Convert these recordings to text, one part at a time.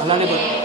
하나님을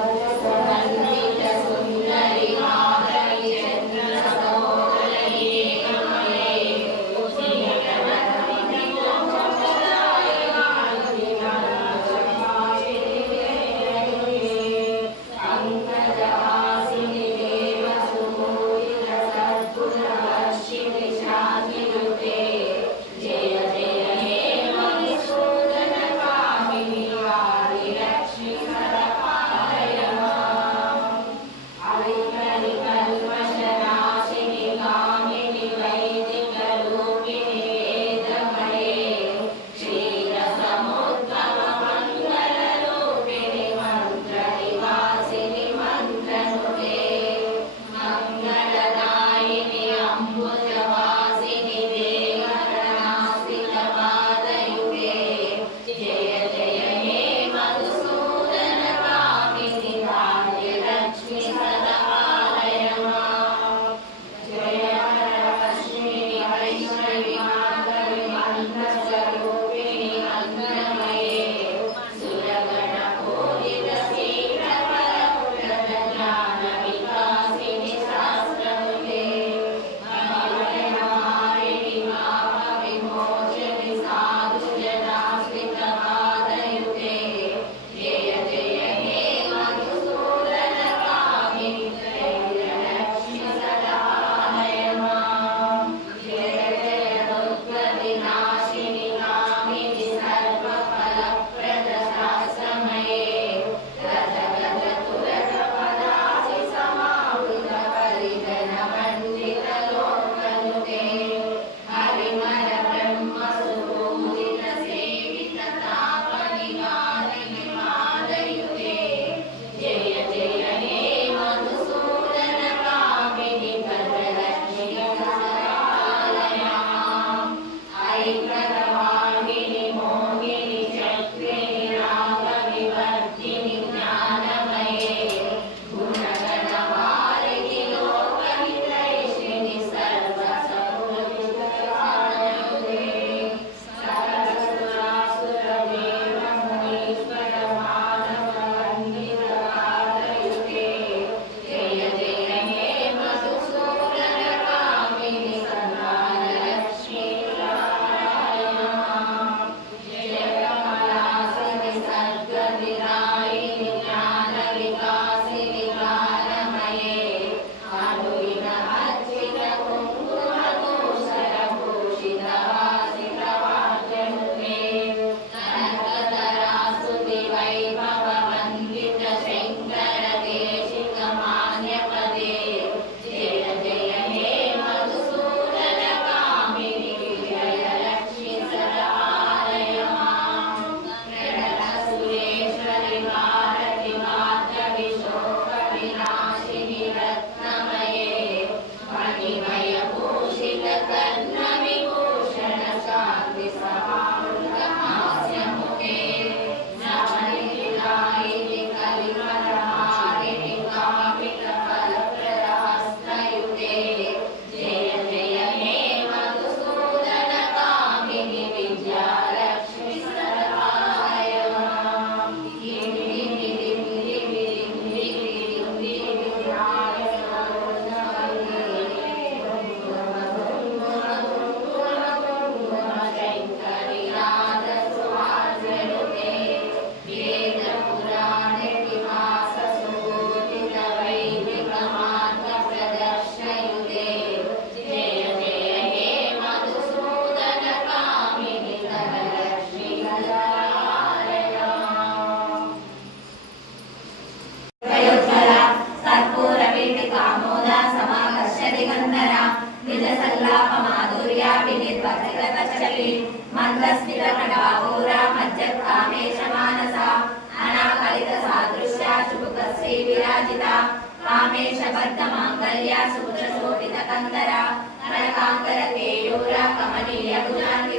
Thank you. పాపమాధుర్యాభినిర్వర్తితశ్చలి మందస్మిత కణాఘోరా మజ్జత్కామేశ మానస అనాకలిత సాదృశ్యా శుభుక శ్రీ విరాజిత కామేశ బద్ధ మాంగళ్యా శోభిత కందర కనకాంకర తేయోరా కమనీయ భుజాన్వి